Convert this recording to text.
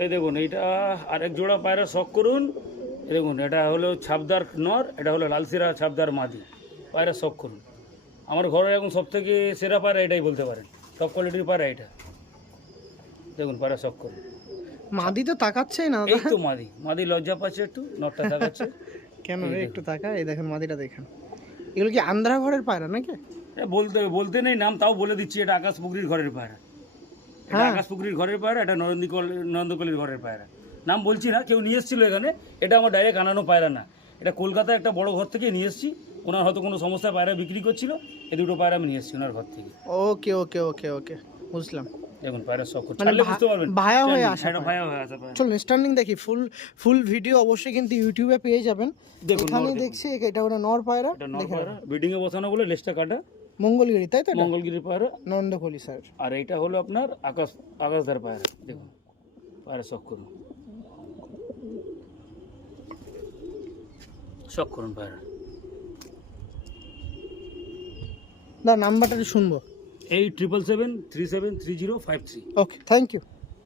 এই দেখুন এইটা আরেক জোড়া পায়রা শখ করুন। এই দেখুন এটা হলো ছাপদার নর, এটা হলো লালসিরা ছাপদার মাদি। পায়রা শখ করুন। আমার ঘরে এখন সব থেকে সেরা পায়রা এটাই বলতে পারেন, টপ কোয়ালিটির পায়রা এটা। দেখুন পায়রা শখ করুন। মাদি তো তাকাচ্ছেই না এই তো মাদি, মাদি লজ্জা পাচ্ছে একটু, নটটা দেখাচ্ছে। কেন রে, একটু তাকা, এই দেখেন মাদিটা দেখেন। এগুলো কি আন্ধ্রা ঘরের পায়রা নাকি? বলতে নেই নাম, তাও বলে দিচ্ছি, এটা আকাশ পুকুরির ঘরের পায়রা। এটা হ্যাঁ। আকাশ পুকুরির ঘরের পায়রা, এটা নন্দকলির ঘরের পায়রা। নাম বলছি না, কেউ নিয়ে এসেছিল এখানে, এটা আমার ডাইরেক্ট আনানো পায়রা না। এটা কলকাতায় একটা বড় ঘর থেকে নিয়ে এসেছি, ওনার হয়তো কোনো সমস্যায় পায়রা বিক্রি করছিল, এই দুটো পায়রা আমি নিয়ে এসেছি ওনার ঘর থেকে। ওকে ওকে ওকে ওকে, বুঝলাম। দেখুন পায়রা শখ মানে ছাড়লে বুঝতে পারবেন। ভায়া হয়ে আসা এটা ভায়া হয়ে আসা পায়রা। চলুন স্ট্যান্ডিং দেখি। ফুল ভিডিও অবশ্যই কিন্তু ইউটিউবে পেয়ে যাবেন। দেখুন এখানেই দেখছি এটা ওটা নর পায়রা। এটা নর পায়রা, ব্রিডিংয়ে বসানো বলে লেজটা কাটা, মঙ্গলগিরি, তাই তো? এটা মঙ্গলগিরির পায়রা। নন্দকলি স্যার। আর এইটা হলো আপনার আকাশধার পায়রা। দেখুন পায়রা শখ করুন, শখ করুন পায়রা। নাম্বারটা শুনবো। 8777373053। ওকে, থ্যাংক ইউ।